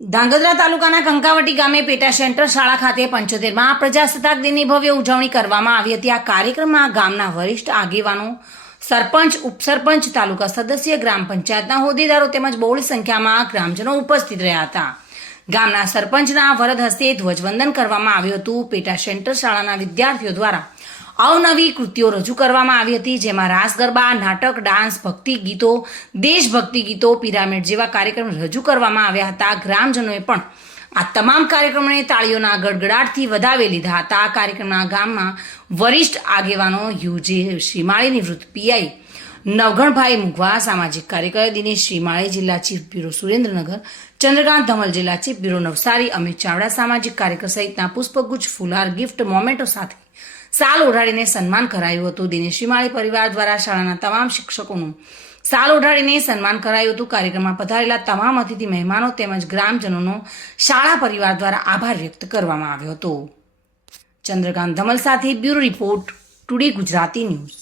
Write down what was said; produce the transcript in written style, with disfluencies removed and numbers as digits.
ધાંગધ્રા તાલુકાના કંકાવટી ગામે પેટા સેન્ટર શાળા ખાતે 75મા પ્રજાસત્તાક દિનની ભવ્ય ઉજવણી કરવામાં આવી હતી। આ કાર્યક્રમમાં ગામના વરિષ્ઠ આગેવાનો, સરપંચ, ઉપસરપંચ, તાલુકા સદસ્ય, ગ્રામ પંચાયતના હોદ્દેદારો તેમજ બહોળી સંખ્યામાં ગ્રામજનો ઉપસ્થિત રહ્યા હતા। ગામના સરપંચના વરદ હસ્તે ધ્વજવંદન કરવામાં આવ્યું હતું। પેટા સેન્ટર શાળાના વિદ્યાર્થીઓ દ્વારા અવનવી કૃતિઓ રજૂ કરવામાં આવી હતી, જેમાં રાસ ગરબા, નાટક, ડાન્સ, ભક્તિ ગીતો, દેશભક્તિ ગીતો, પિરામિડ જેવા કાર્યક્રમ રજૂ કરવામાં આવ્યા હતા। ગ્રામજનોએ પણ આ તમામ કાર્યક્રમોને તાળીઓના ગડગડાટથી વધાવી લીધા હતા। આ કાર્યક્રમના ગામમાં વરિષ્ઠ આગેવાનો યુ.જે. શ્રીમાળી, નિવૃત્ત પીઆઈ નવઘણભાઈ મુગવા, સામાજિક કાર્યકર દિનેશ શ્રીમાળી, જિલ્લા ચીફ બ્યુરો સુરેન્દ્રનગર, ચંદ્રકાંત ધમલ, જિલ્લા ચીફ બ્યુરો નવસારી, અમિત ચાવડા, સામાજિક કાર્યકર સહિતના પુષ્પગુચ્છ, ફુલાર, ગિફ્ટ, મોમેન્ટો સાથે સાલ ઓઢાડીને સન્માન કરાયું હતું। દિનેશ શ્રીમાળી પરિવાર દ્વારા શાળાના તમામ શિક્ષકોનું સાલ ઓઢાડીને સન્માન કરાયું હતું। કાર્યક્રમમાં પધારેલા તમામ અતિથિ મહેમાનો તેમજ ગ્રામજનોનો શાળા પરિવાર દ્વારા આભાર વ્યક્ત કરવામાં આવ્યો હતો। ચંદ્રકાંત ધમલ સાથે bureau report, today Gujarati news.